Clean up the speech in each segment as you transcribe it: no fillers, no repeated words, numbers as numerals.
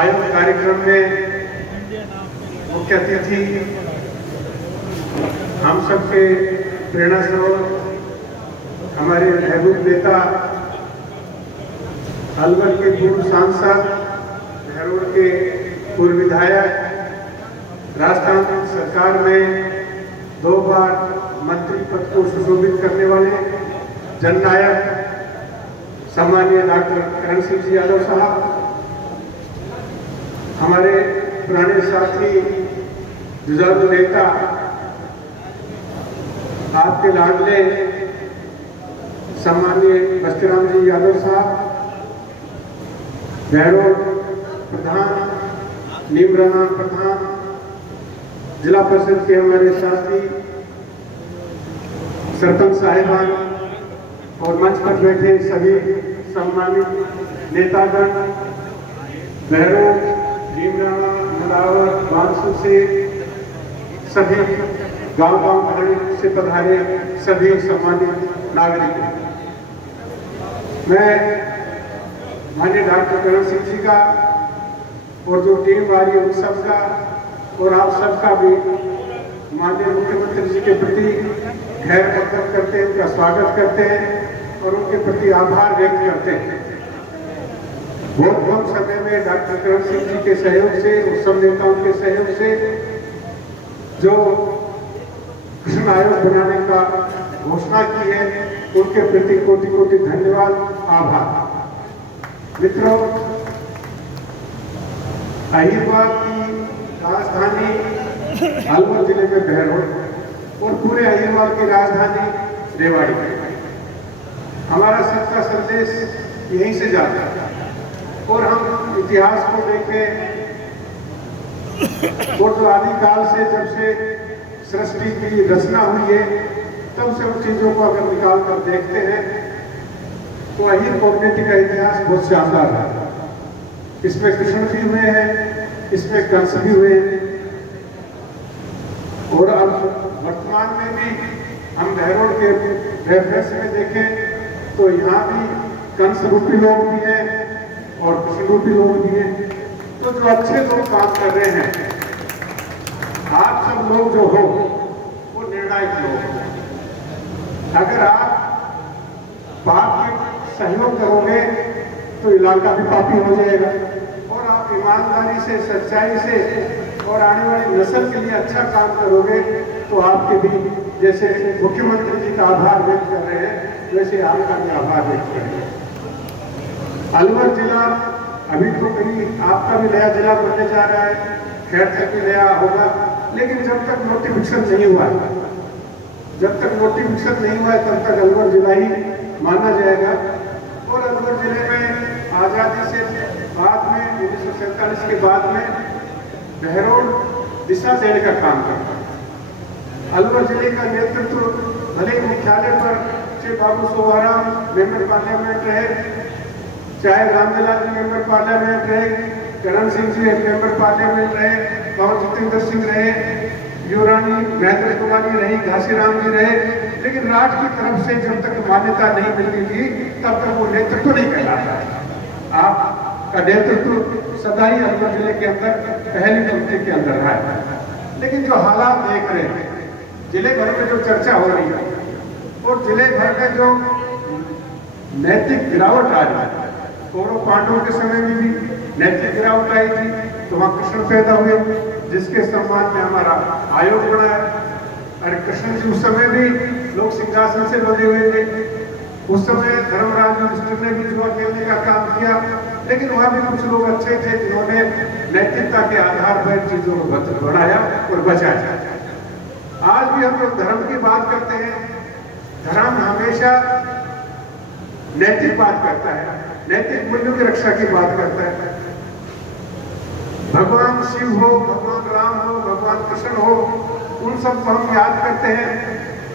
आयोजित कार्यक्रम में मुख्य अतिथि हम सबके प्रेरणा स्रोत हमारे महबूब नेता अलवर के पूर्व सांसद, बहरोड के पूर्व विधायक, राजस्थान सरकार में 2 बार मंत्री पद को सुशोभित करने वाले जननायक सम्मानीय डॉक्टर करण सिंह जी यादव साहब, हमारे पुराने साथी जुझारू नेता आपके लाडले सम्मानीय बस्तीराम जी यादव साहब, बहरोड प्रधान, नीमराना प्रधान, जिला परिषद के हमारे साथी सरपंच साहिबान और मंच पर बैठे सभी सम्मानित नेतागण, बहरोड, नीमराना, मुलावर, बांसु से सभी गांव से पधारे सभी सम्मानित नागरिक, मैं माननीय डॉक्टर करण सिंह जी का और जो टीम वाली उन सबका और आप सबका भी माननीय मुख्यमंत्री जी के प्रति गहर कदर करते हैं, उनका स्वागत करते हैं और उनके प्रति आभार व्यक्त करते हैं। बहुत कम समय में डॉक्टर करण सिंह जी के सहयोग से, उत्सव नेताओं के सहयोग से जो कृष्ण आयोग बनाने का घोषणा की है, उनके प्रति कोटि कोटि धन्यवाद, आभार। मित्रों, अहिरवार की राजधानी अलवर जिले में बहरोड और पूरे अहिरवार की राजधानी रेवाड़ी, हमारा सबका संदेश यहीं से जाता है और हम इतिहास को देखें और जो आदिकाल से जब से सृष्टि की रचना हुई है तब से उन चीजों को अगर निकाल कर देखते हैं तो अहिर कम्युनिटी का इतिहास बहुत शानदार है। इसमें कृष्ण भी हुए हैं, इसमें कंस भी हुए हैं और अब वर्तमान में भी हम बहरोड के रेफरेंस में देखें तो यहाँ भी कंस रूपी लोग भी हैं और कृष्ण रूपी लोग भी हैं। तो जो अच्छे लोग काम कर रहे हैं, आप सब लोग जो हो वो निर्णायक लोग हो। अगर आप पाप के सहयोग करोगे तो इलाका भी पापी हो जाएगा और आप ईमानदारी से, सच्चाई से और आने वाली नस्ल के लिए अच्छा काम करोगे तो आपके भी जैसे मुख्यमंत्री जी का आभार व्यक्त कर रहे हैं वैसे आपका भी आभार व्यक्त करेंगे। अलवर जिला अभी तो कहीं आपका भी नया जिला बनने जा रहा है, खैर तक भी नया होगा, लेकिन जब तक नोटिफिकेशन नहीं हुआ है, जब तक नोटिफिकेशन नहीं हुआ है तब तक अलवर जिला ही माना जाएगा। और अलवर जिले में आज़ादी से बाद में 1947 के बाद में बहरोड दिशा देने का काम करता है। अलवर जिले का नेतृत्व भले ही मुख्यालय पर श्री बाबू सोहाराम मेंबर पार्लियामेंट रहे, चाहे रामदलाल जी मेंबर पार्लियामेंट रहे, करण सिंह जी मेंबर पार्लियामेंट रहे, पवन जितेंद्र सिंह रहे, युवरानी महेंद्र कुमारी रही, घासीराम जी रहे, लेकिन राज की तरफ से जब तक मान्यता नहीं मिलती थी तब तक वो नेतृत्व नहीं कहलाता। आपका नेतृत्व सदा ही अलवर जिले के अंदर पहली पंक्ति के अंदर रहा है। लेकिन जो हालात देख रहे हैं, जिले भर में जो चर्चा हो रही है और जिले भर में जो नैतिक गिरावट आ रही है, कौरव पांडवों के समय में भी नैतिक गिरावट आई थी तो वहां कृष्ण पैदा हुए जिसके सम्मान में हमारा आयोग बना है। अरे कृष्ण जी उस समय भी लोग सिंहासन से बंधे हुए थे, उस समय धर्मराज युधिष्ठिर ने भी जुआ खेलने का काम किया, लेकिन वहां भी कुछ लोग अच्छे थे जिन्होंने नैतिकता के आधार पर चीजों को बढ़ाया और बचाया। आज भी हम लोग धर्म की बात करते हैं, धर्म हमेशा नैतिक बात करता है, नैतिक मूल्यों की रक्षा की बात करता है। भगवान शिव हो, भगवान राम हो, भगवान कृष्ण हो, उन सबको हम याद करते हैं,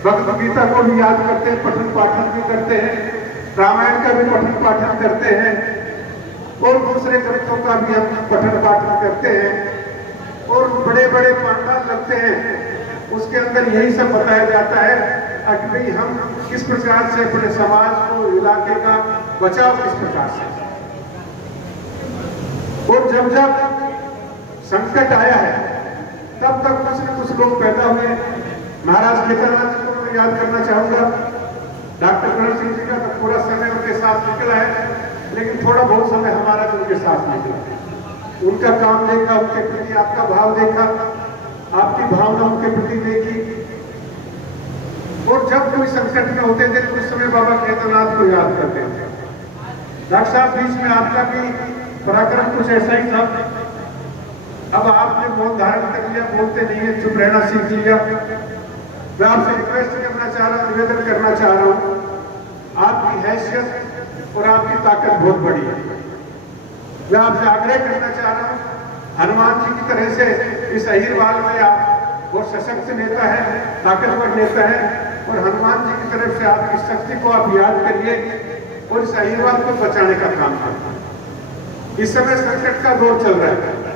भगवद गीता को भी याद करते हैं, पठन पाठन भी करते हैं, रामायण का भी पठन पाठन करते हैं और दूसरे ग्रंथों का भी हम पठन पाठन करते हैं और बड़े बड़े पांडाल लगते हैं, उसके अंदर यही सब बताया जाता है कि भाई हम किस प्रकार से अपने समाज को, इलाके का बचाव किस प्रकार से। और जब जब संकट आया है तब तक कुछ न कुछ लोग पैदा हुए। महाराज केदारनाथ जी को मैं याद करना चाहूंगा। डॉक्टर करण सिंह जी का तो पूरा समय उनके साथ निकला है, लेकिन थोड़ा बहुत समय हमारा भी उनके साथ निकला है। उनका काम देखा, उनके प्रति आपका भाव देखा, आपकी भावना उनके प्रति देखी। और जब कोई संकट में होते थे तो उस समय बाबा केदारनाथ को याद करते थे। डॉक्टर साहब, बीच में आपका भी पराक्रम कुछ ऐसा ही था। अब आपने मौन धारण कर लिया, बोलते नहीं है, चुप रहना सीख लिया। मैं आपसे रिक्वेस्ट करना चाह रहा हूं, निवेदन करना चाह रहा हूं, आपकी हैसियत और आपकी ताकत बहुत बड़ी है। मैं आपसे आग्रह करना चाह रहा हूं, हनुमान जी की तरह से इस अहिरवाल में आप बहुत सशक्त नेता है, ताकतवर नेता है, और हनुमान जी की तरफ से आपकी शक्ति को आप याद करिए और इस अहिरवाल को बचाने का काम करिए। इस समय संकट का दौर चल रहा है।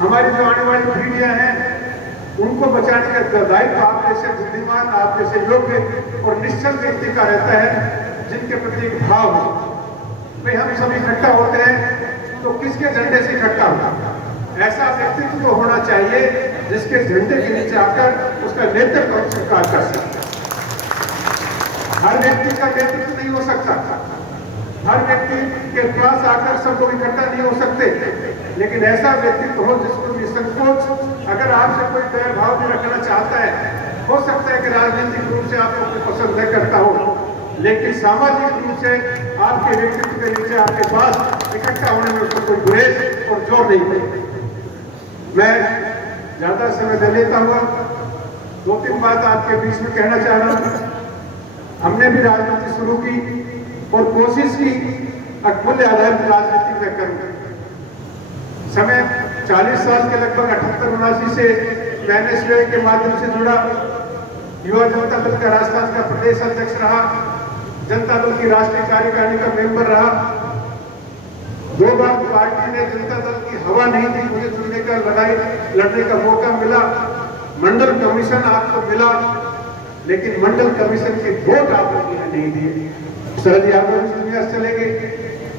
हमारी जो आने वाली पीढ़ियां हैं उनको बचाने का दायित्व आप जैसे बुद्धिमान, आप जैसे योग्य और निश्चल व्यक्ति का रहता है, जिनके प्रति एक भाव हो। भाई हम सब इकट्ठा होते हैं तो किसके झंडे से इकट्ठा होता है? ऐसा व्यक्तित्व तो होना चाहिए जिसके झंडे के नीचे आकर उसका नेतृत्व हम स्वीकार कर सकते। हर व्यक्ति का नेतृत्व नहीं हो सकता, हर व्यक्ति के पास आकर सब लोग इकट्ठा नहीं हो सकते, लेकिन ऐसा व्यक्तित्व हो जिसको निसंकोच, अगर आपसे कोई बैर भाव भी रखना चाहता है, हो सकता है कि राजनीतिक रूप से आपको कोई पसंद नहीं करता हो, लेकिन सामाजिक रूप से आपके व्यक्तित्व के नीचे आपके पास इकट्ठा होने में उसको कोई गुरेज और जोर नहीं पड़े। मैं ज्यादा समय दे लेता हुआ 2-3 बात आपके बीच में कहना चाह रहा हूं। हमने भी राजनीति शुरू की और कोशिश की मूल्य आधारित राजनीति में करूं। समय 40 साल के लगभग 78-79 से मैंने एनएसयूआई के माध्यम से जुड़ा, युवा जनता दल का राजस्थान का प्रदेश अध्यक्ष रहा, जनता दल की राष्ट्रीय कार्यकारिणी का मेंबर रहा। 2 बार पार्टी ने जनता दल की हवा नहीं दी, मुझे चुनने का लड़ने का मौका मिला। मंडल कमीशन आपको मिला, लेकिन मंडल कमीशन की वोट आप लोगों ने नहीं दी। शरद यादव इस दुनिया से चले गए,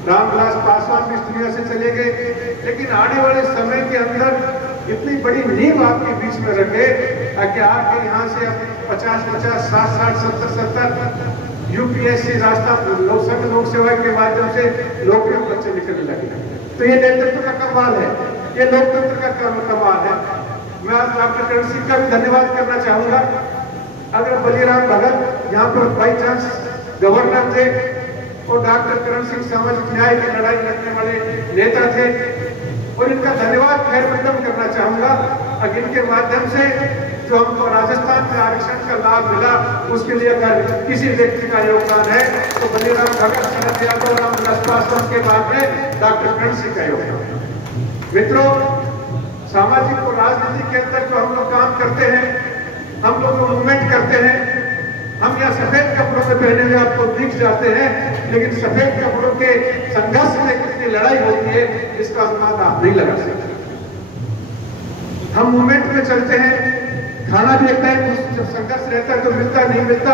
रामविलास पासवान भी इस दुनिया से चले गए, लेकिन आने वाले समय के अंदर इतनी बड़ी नींव आपके बीच में रखे कि आपके यहाँ से 50-50, 60-60, 70-70 यूपीएससी राजस्थान लोक सेवा के माध्यम से नौकरियों बच्चे निकलने लगे। तो ये नेतृत्व का कमाल है, ये लोकतंत्र का कमाल है। मैं आज डॉक्टर करण सिंह का भी धन्यवाद करना चाहूंगा। अगर बलिराम भगत यहाँ पर बाई चांस गवर्नर थे और डॉक्टर करण सिंह सामाजिक न्याय की लड़ाई लड़ने वाले नेता थे, और इनका धन्यवाद खैरमकदम करना चाहूंगा। इनके माध्यम से जो हमको राजस्थान में आरक्षण का लाभ मिला, उसके लिए अगर किसी व्यक्ति का योगदान है तो बलिराम भगत, शरद यादव, रामविलास पासवान के बाद में डॉक्टर करण सिंह का योगदान। मित्रों, सामाजिक और राजनीति के अंदर जो हम लोग काम करते हैं, हम लोग मूवमेंट करते हैं, हम यहाँ सफेद कपड़ों में पहने हुए आपको दिख जाते हैं, लेकिन सफेद कपड़ों के संघर्ष में कितनी लड़ाई होती है इसका अनुमान आप नहीं लगा सकते। हम मूवमेंट में चलते हैं, खाना भी एक टाइम जब संघर्ष रहता है तो मिलता नहीं मिलता,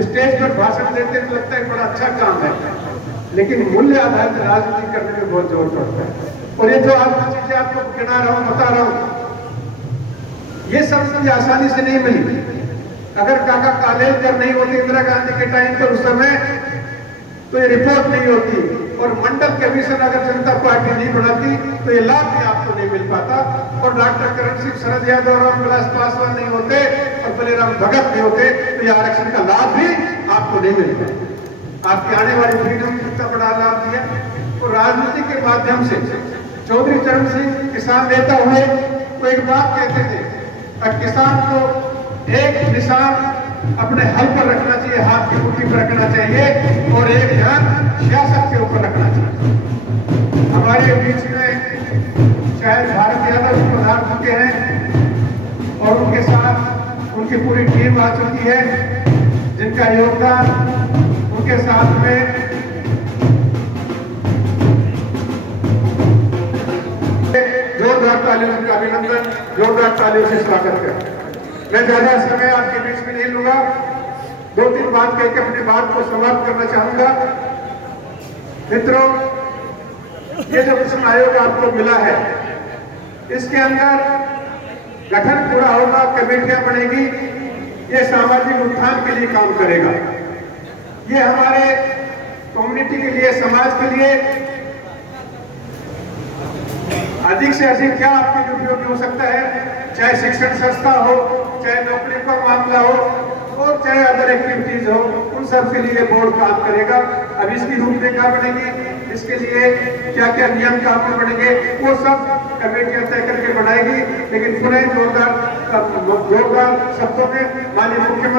स्टेज पर भाषण देते हैं तो लगता है बड़ा अच्छा काम है, लेकिन मूल्य आधारित राजनीति करने में बहुत जोर पड़ता है। और ये जो आप चीजें आपको गिना रहा हूं, बता रहा हूं, ये सब चीजें आसानी से नहीं मिली। अगर काका कालेलकर नहीं होती इंदिरा गांधी के टाइम पर उस समय, तो ये रिपोर्ट नहीं होती, और मंडल कमीशन अगर जनता पार्टी नहीं बनाती तो ये लाभ भी आपको नहीं मिल पाता। और डॉक्टर करण सिंह, शरद यादव, रामविलास पासवान नहीं होते और बलिराम भगत नहीं होते तो ये आरक्षण का लाभ भी आपको नहीं मिल पाता। आपकी आने वाली पीढ़ी को कितना बड़ा लाभ दिया। और राजनीति के माध्यम से चौधरी चरण सिंह किसान नेता हुए तो एक बात कहते थे, किसान को एक निशान अपने हल पर रखना चाहिए, हाथ की मुट्ठी पर रखना चाहिए, और एक ध्यान सियासत के ऊपर रखना चाहिए। हमारे बीच में शायद भारत यादव पधार चुके हैं और उनके साथ उनकी पूरी टीम आ चुकी है, जिनका योगदान उनके साथ में जोरदार तालियों का अभिनंदन, जोरदार तालियों से स्वागत करें। मैं ज्यादा समय आपके बीच में नहीं लूंगा, 2-3 बात कहकर अपनी बात को समाप्त करना चाहूंगा। मित्रों, ये जो मिशन आयोग आपको मिला है, इसके अंदर गठन पूरा होगा, कमेटियां बनेगी, ये सामाजिक उत्थान के लिए काम करेगा। ये हमारे कम्युनिटी के लिए, समाज के लिए अधिक से अधिक क्या आपके लिए उपयोगी हो सकता है, चाहे शिक्षण संस्था हो, चाहे नौकरी का मामला हो और चाहे अदर एक्टिविटीज हो, उन सब के लिए बोर्ड काम करेगा। अब इसकी रूपरेखा बनेगी, इसके लिए क्या क्या नियम कानून बनेंगे, वो सब कमेटियां तय करके बनाएगी। लेकिन पुनः जोरदार शब्दों में माननीय मुख्यमंत्री